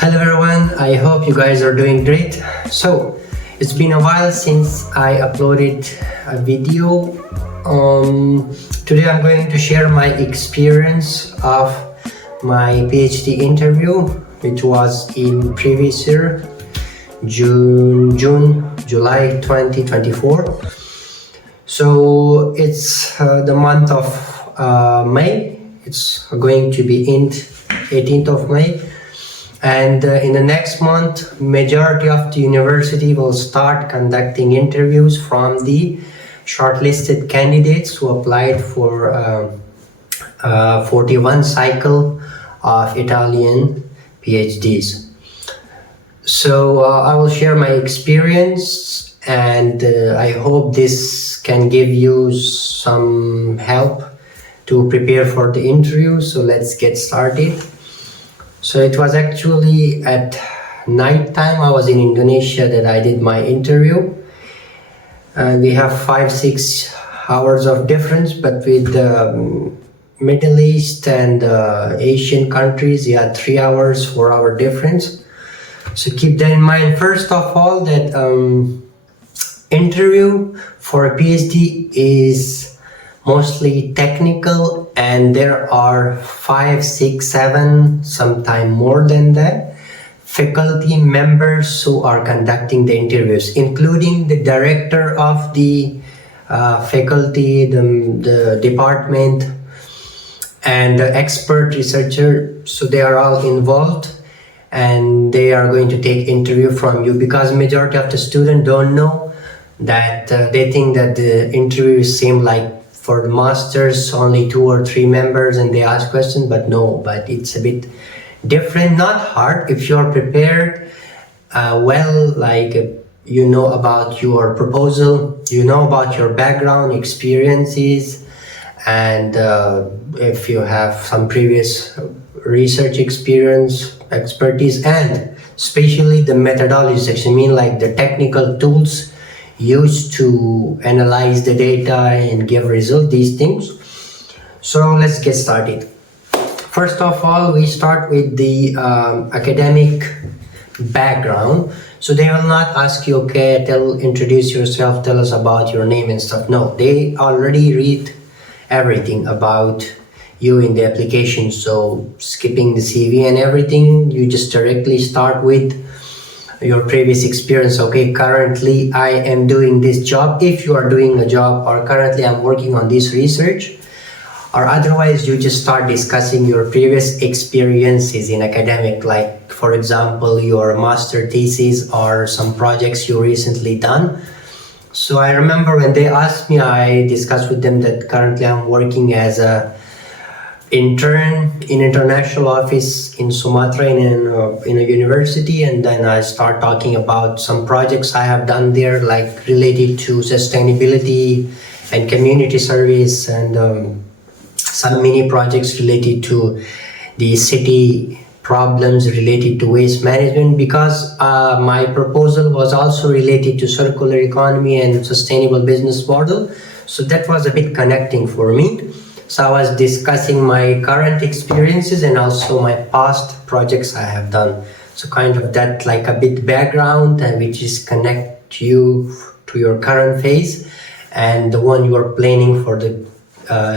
Hello everyone, I hope you guys are doing great. So, it's been a while since I uploaded a video. Today I'm going to share my experience of my PhD interview, which was in previous year, July 2024. So, it's the month of May. It's going to be 18th of May. And in the next month, majority of the university will start conducting interviews from the shortlisted candidates who applied for 41 cycle of Italian PhDs. So I will share my experience, and I hope this can give you some help to prepare for the interview. So let's get started. So it was actually at night time. I was in Indonesia that I did my interview. We have 5-6 hours of difference, but with the Middle East and Asian countries, 3 hours, 4 hour difference. So keep that in mind. First of all, that interview for a PhD is mostly technical, and there are 5, 6, 7, sometimes more than that, faculty members who are conducting the interviews, including the director of the faculty, the department, and the expert researcher. So they are all involved, and they are going to take interview from you, because majority of the students don't know that. They think that the interview is same like for the masters, only 2 or 3 members and they ask questions, but no, but it's a bit different. Not hard if you're prepared you know about your proposal, you know about your background experiences, and if you have some previous research experience, expertise, and especially the methodology section, like the technical tools used to analyze the data and give result, these things. So let's get started. First of all, we start with the academic background. So they will not ask you, okay, introduce yourself, tell us about your name and stuff. No, they already read everything about you in the application. So skipping the CV and everything, you just directly start with your previous experience. Okay, currently I am doing this job, if you are doing a job, or currently I'm working on this research, or otherwise you just start discussing your previous experiences in academic, like for example your master thesis or some projects you recently done. So I remember when they asked me, I discussed with them that currently I'm working as a intern in international office in Sumatra in a university, and then I start talking about some projects I have done there, like related to sustainability and community service, and some mini projects related to the city problems related to waste management, because my proposal was also related to circular economy and sustainable business model. So that was a bit connecting for me. So I was discussing my current experiences and also my past projects I have done. So kind of that, like a bit background, and which is connect you to your current phase and the one you are planning for the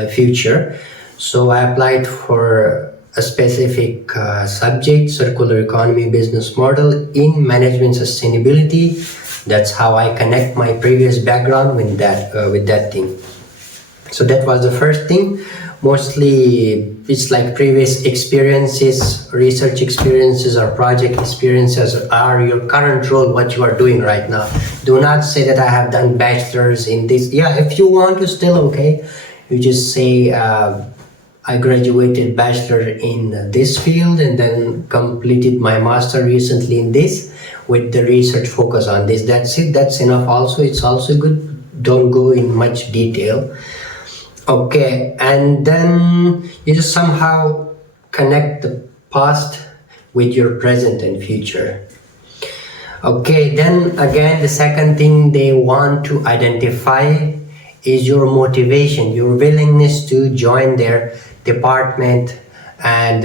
future. So I applied for a specific subject, circular economy business model in management sustainability. That's how I connect my previous background with that thing. So that was the first thing. Mostly it's like previous experiences, research experiences or project experiences are your current role, what you are doing right now. Do not say that I have done bachelor's in this. Yeah, if you want to, still okay. You just say I graduated bachelor in this field and then completed my master recently in this with the research focus on this. That's it. That's enough also. It's also good. Don't go in much detail. Okay, and then you just somehow connect the past with your present and future. Okay, then again, the second thing they want to identify is your motivation, your willingness to join their department and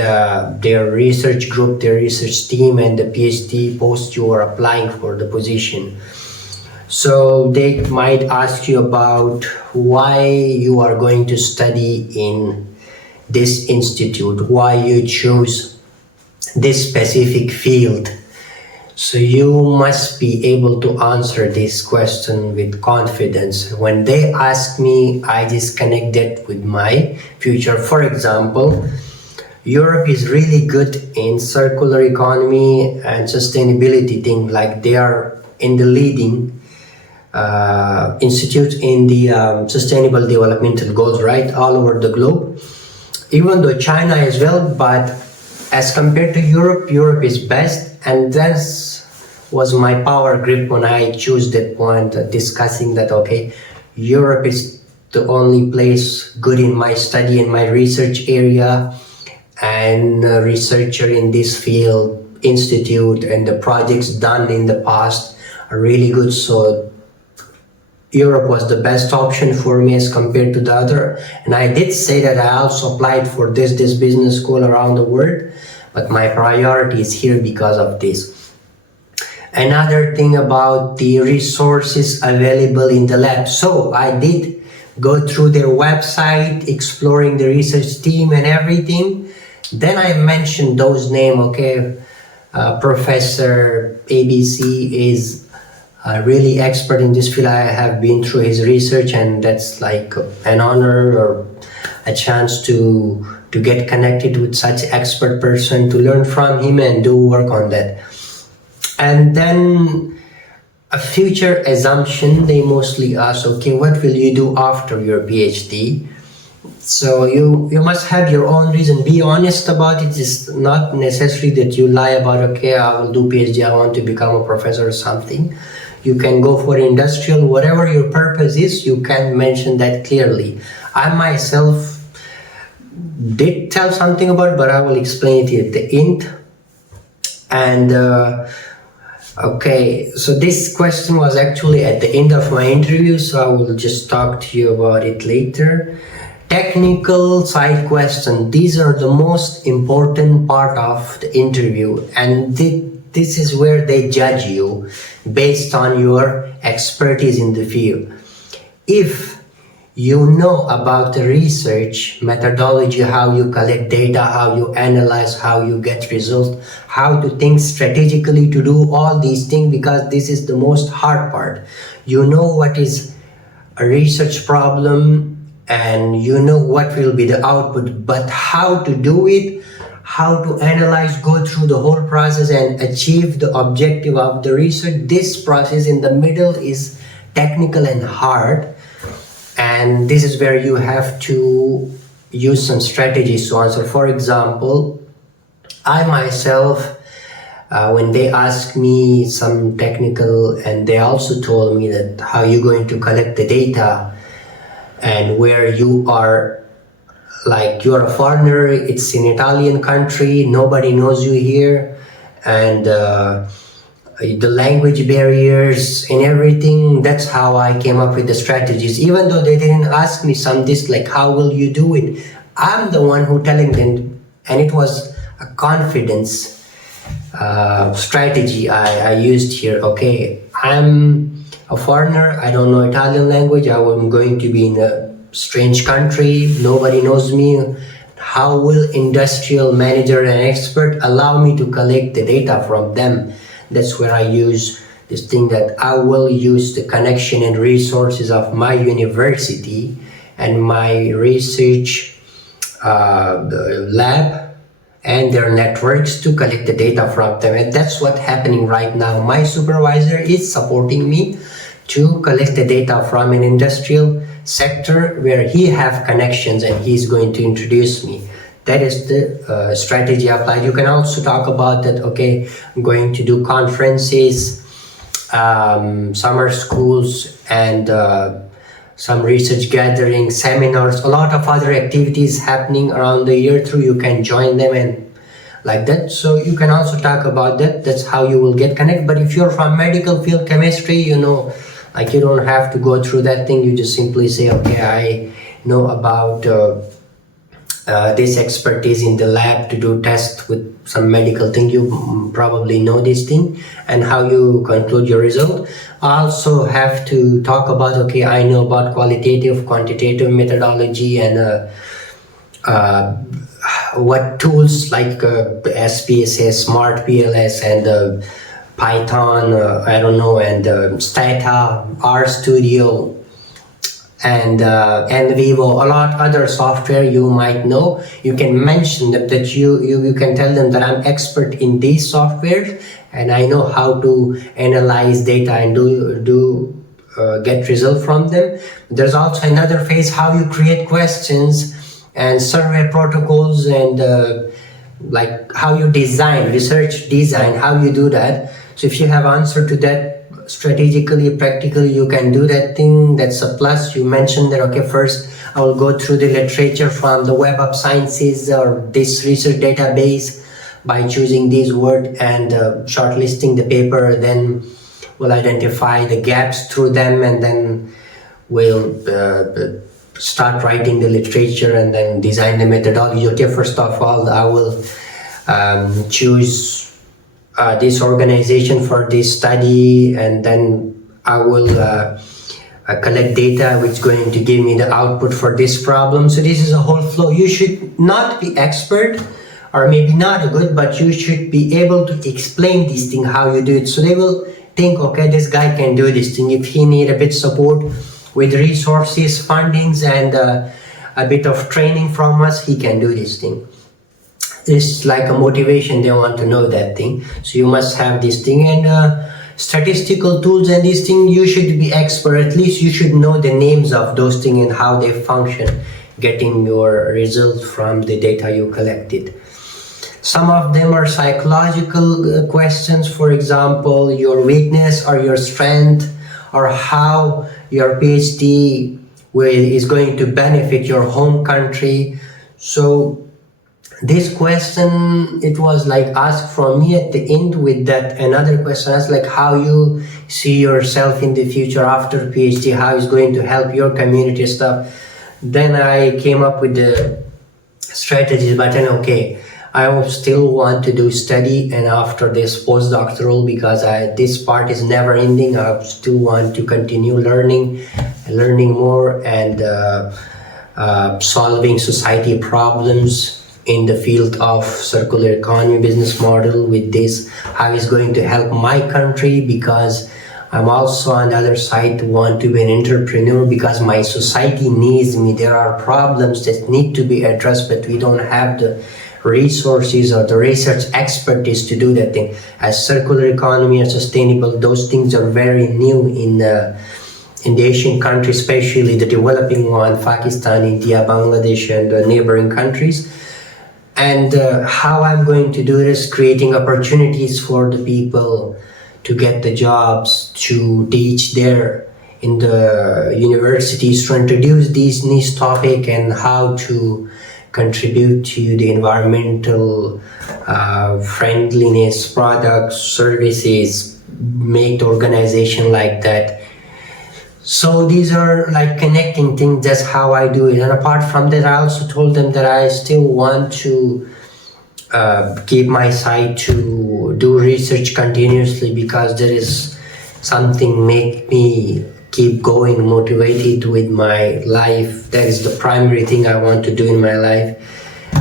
their research group, their research team, and the PhD post you are applying for the position. So they might ask you about why you are going to study in this institute, why you choose this specific field. So you must be able to answer this question with confidence. When they ask me, I just connect that with my future. For example, Europe is really good in circular economy and sustainability thing, like they are in the leading institute in the sustainable developmental goals, right, all over the globe. Even though China as well, but as compared to Europe, Europe is best, and that was my power grip when I choose that point, discussing that, okay, Europe is the only place good in my study, in my research area, and a researcher in this field, institute, and the projects done in the past are really good. So Europe was the best option for me as compared to the other. And I did say that I also applied for this business school around the world, but my priority is here because of this. Another thing about the resources available in the lab. So I did go through their website, exploring the research team and everything. Then I mentioned those names, okay, Professor ABC is really expert in this field. I have been through his research, and that's like an honor or a chance to get connected with such expert person, to learn from him and do work on that. And then a future assumption, they mostly ask, okay, what will you do after your PhD? So you must have your own reason. Be honest about it. It's not necessary that you lie about, okay, I will do PhD, I want to become a professor or something. You can go for industrial, whatever your purpose is, you can mention that clearly. I myself did tell something about it, but I will explain it at the end. And okay, so this question was actually at the end of my interview, so I will just talk to you about it later. Technical side question. These are the most important part of the interview, and this is where they judge you based on your expertise in the field. If you know about the research methodology, how you collect data, how you analyze, how you get results, how to think strategically to do all these things, because this is the most hard part. You know what is a research problem and you know what will be the output, but how to do it, how to analyze, go through the whole process and achieve the objective of the research. This process in the middle is technical and hard, and this is where you have to use some strategies to answer. For example, I myself, when they asked me some technical, and they also told me that how you're going to collect the data and where you are, like you're a foreigner, it's an Italian country, nobody knows you here, and the language barriers and everything. That's how I came up with the strategies. Even though they didn't ask me some this, like how will you do it, I'm the one who telling them, and it was a confidence strategy I used here. Okay, I'm a foreigner, I don't know Italian language, I'm going to be in a strange country, nobody knows me. How will industrial manager and expert allow me to collect the data from them? That's where I use this thing that I will use the connection and resources of my university and my research lab and their networks to collect the data from them. And that's what's happening right now. My supervisor is supporting me to collect the data from an industrial sector where he have connections, and he's going to introduce me. That is the strategy applied. You can also talk about that, okay, I'm going to do conferences, summer schools, and some research gatherings, seminars, a lot of other activities happening around the year through. You can join them and like that. So you can also talk about that. That's how you will get connected. But if you're from medical field, chemistry, you know, like you don't have to go through that thing. You just simply say, okay, I know about this expertise in the lab to do tests with some medical thing. You probably know this thing, and how you conclude your result. I also have to talk about, okay, I know about qualitative, quantitative methodology, and what tools like SPSS, Smart PLS, and Python, I don't know, and Stata, RStudio, and NVivo, a lot other software you might know. You can mention that you can tell them that I'm expert in these softwares and I know how to analyze data and get result from them. There's also another phase, how you create questions and survey protocols, and like how you design, research design, how you do that. So if you have answer to that strategically, practically, you can do that thing. That's a plus. You mentioned that, okay, first I will go through the literature from the Web of Sciences or this research database by choosing these words and shortlisting the paper. Then we'll identify the gaps through them, and then we'll start writing the literature and then design the methodology. Okay, first of all, I will choose this organization for this study, and then I will collect data which is going to give me the output for this problem. So this is a whole flow. You should not be expert, or maybe not a good, but you should be able to explain this thing, how you do it. So they will think, okay, this guy can do this thing. If he need a bit support with resources, fundings, and a bit of training from us, he can do this thing. It's like a motivation. They want to know that thing. So you must have this thing, and statistical tools and this thing, you should be expert. At least you should know the names of those things and how they function, getting your results from the data you collected. Some of them are psychological questions. For example, your weakness or your strength, or how your PhD is going to benefit your home country. So this question, it was like asked from me at the end, with that another question asked, like how you see yourself in the future after PhD, how it's going to help your community stuff. Then I came up with the strategies, but then okay, I will still want to do study, and after this postdoctoral, because this part is never ending. I still want to continue learning more, and solving society problems in the field of circular economy business model. With this, how is going to help my country, because I'm also on the other side want to be an entrepreneur, because my society needs me. There are problems that need to be addressed, but we don't have the resources or the research expertise to do that thing. As circular economy and sustainable, those things are very new in the Asian countries, especially the developing one, Pakistan, India, Bangladesh, and the neighboring countries. And how I'm going to do this, creating opportunities for the people to get the jobs, to teach there in the universities, to introduce these niche topic, and how to contribute to the environmental friendliness, products, services, make the organization like that. So these are like connecting things. That's how I do it. And apart from that, I also told them that I still want to keep my side to do research continuously, because there is something make me keep going, motivated with my life. That is the primary thing I want to do in my life,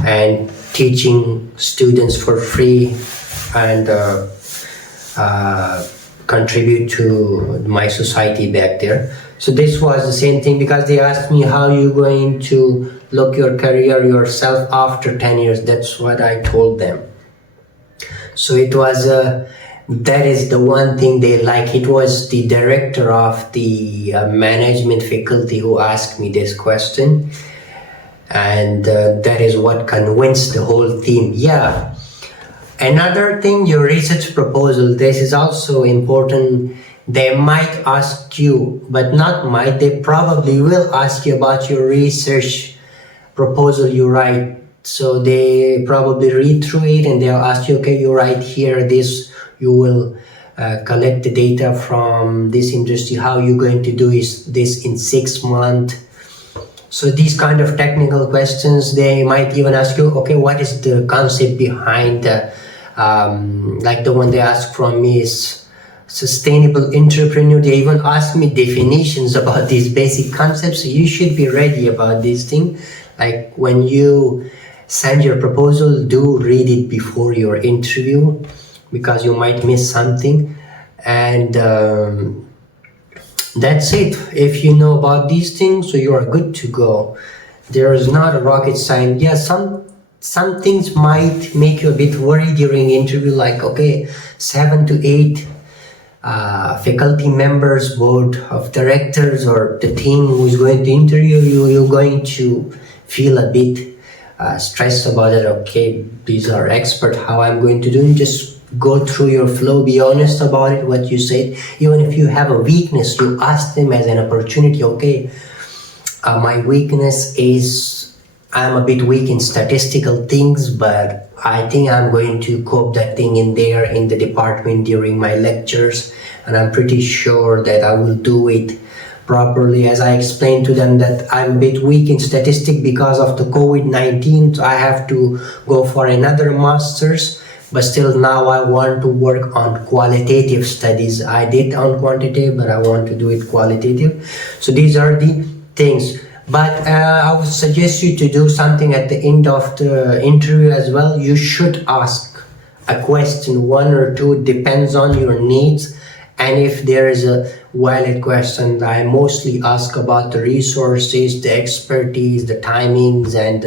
and teaching students for free, and contribute to my society back there. So this was the same thing, because they asked me how you going to look your career yourself after 10 years. That's what I told them. So it was that is the one thing they like. It was the director of the management faculty who asked me this question, and that is what convinced the whole team. Yeah. Another thing, your research proposal, this is also important. They might ask you, but not might, they probably will ask you about your research proposal you write. So they probably read through it, and they'll ask you, okay, you write here this, you will collect the data from this industry. How you going to do is this in 6 months? So these kind of technical questions, they might even ask you, okay, what is the concept behind, like the one they asked from me is sustainable entrepreneur. They even ask me definitions about these basic concepts. So you should be ready about these things. Like when you send your proposal, do read it before your interview, because you might miss something. And that's it. If you know about these things, so you are good to go. There is not a rocket science. Yeah, some things might make you a bit worried during interview, like, okay, 7 to 8 faculty members, board of directors, or the team who is going to interview you, you're going to feel a bit stressed about it. Okay, these are experts, how I'm going to do it. Just go through your flow, be honest about it, what you said. Even if you have a weakness, you ask them as an opportunity. Okay, my weakness is I'm a bit weak in statistical things, but I think I'm going to cope that thing in there in the department during my lectures, and I'm pretty sure that I will do it properly. As I explained to them that I'm a bit weak in statistics because of the COVID-19, so I have to go for another master's, but still now I want to work on qualitative studies. I did on quantitative, but I want to do it qualitative. So these are the things. But I would suggest you to do something at the end of the interview as well. You should ask a question, one or two, depends on your needs. And if there is a valid question, I mostly ask about the resources, the expertise, the timings, and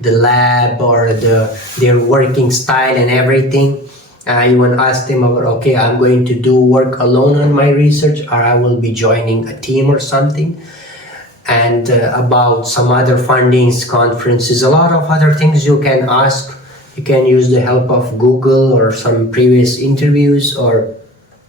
the lab, or their working style and everything. I even ask them about, okay, I'm going to do work alone on my research, or I will be joining a team or something. And about some other fundings, conferences, a lot of other things you can ask. You can use the help of Google or some previous interviews, or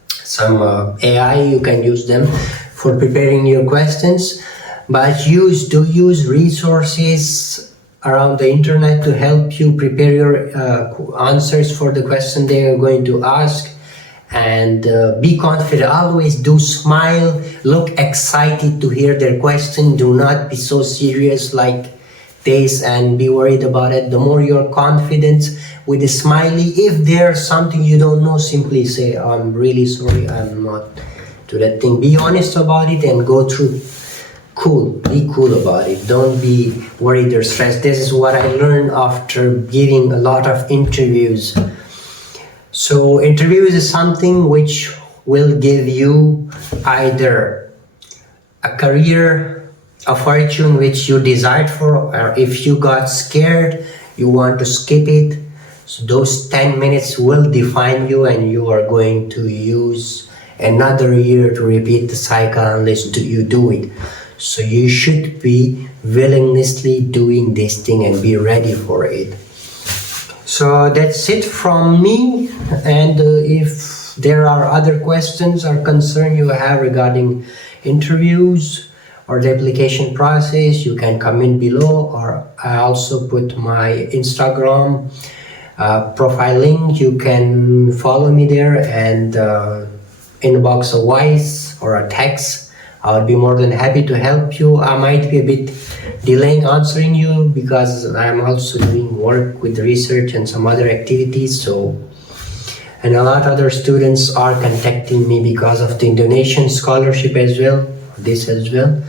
some AI. You can use them for preparing your questions. But do use resources around the internet to help you prepare your answers for the question they are going to ask. And be confident. Always do smile, look excited to hear their question. Do not be so serious like this and be worried about it. The more you're confident with a smiley, if there's something you don't know, simply say, I'm really sorry, I'm not to that thing. Be honest about it and go through. Be cool about it. Don't be worried or stressed. This is what I learned after giving a lot of interviews. So interviews is something which will give you either a career, a fortune which you desired for, or if you got scared, you want to skip it. So those 10 minutes will define you, and you are going to use another year to repeat the cycle unless you do it. So you should be willingnessly doing this thing and be ready for it. So that's it from me. And if there are other questions or concerns you have regarding interviews or the application process, you can comment below, or I also put my Instagram profile link. You can follow me there and inbox a voice or a text. I would be more than happy to help you. I might be a bit delaying answering you because I'm also doing work with research and some other activities. And a lot of other students are contacting me because of the Indonesian scholarship as well, this as well.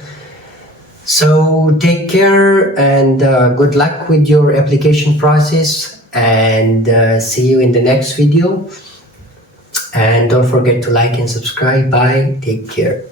So take care and good luck with your application process, and see you in the next video. And don't forget to like and subscribe. Bye. Take care.